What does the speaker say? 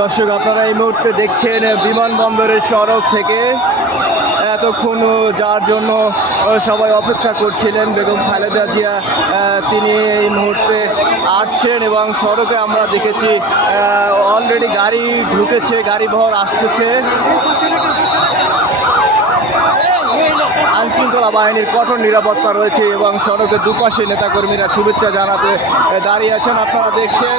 দর্শক, আপনারা এই মুহূর্তে দেখছেন বিমানবন্দরের সড়ক থেকে। এতক্ষণ যার জন্য সবাই অপেক্ষা করছিলেন, বেগম খালেদা জিয়া তিনি এই মুহূর্তে আসছেন এবং সড়কে আমরা দেখেছি অলরেডি গাড়ি ঢুকেছে, গাড়ি বহর আসতেছে। আইনশৃঙ্খলা বাহিনীর কঠোর নিরাপত্তা রয়েছে এবং সড়কের দুপাশে নেতাকর্মীরা শুভেচ্ছা জানাতে দাঁড়িয়ে আছেন। আপনারা দেখছেন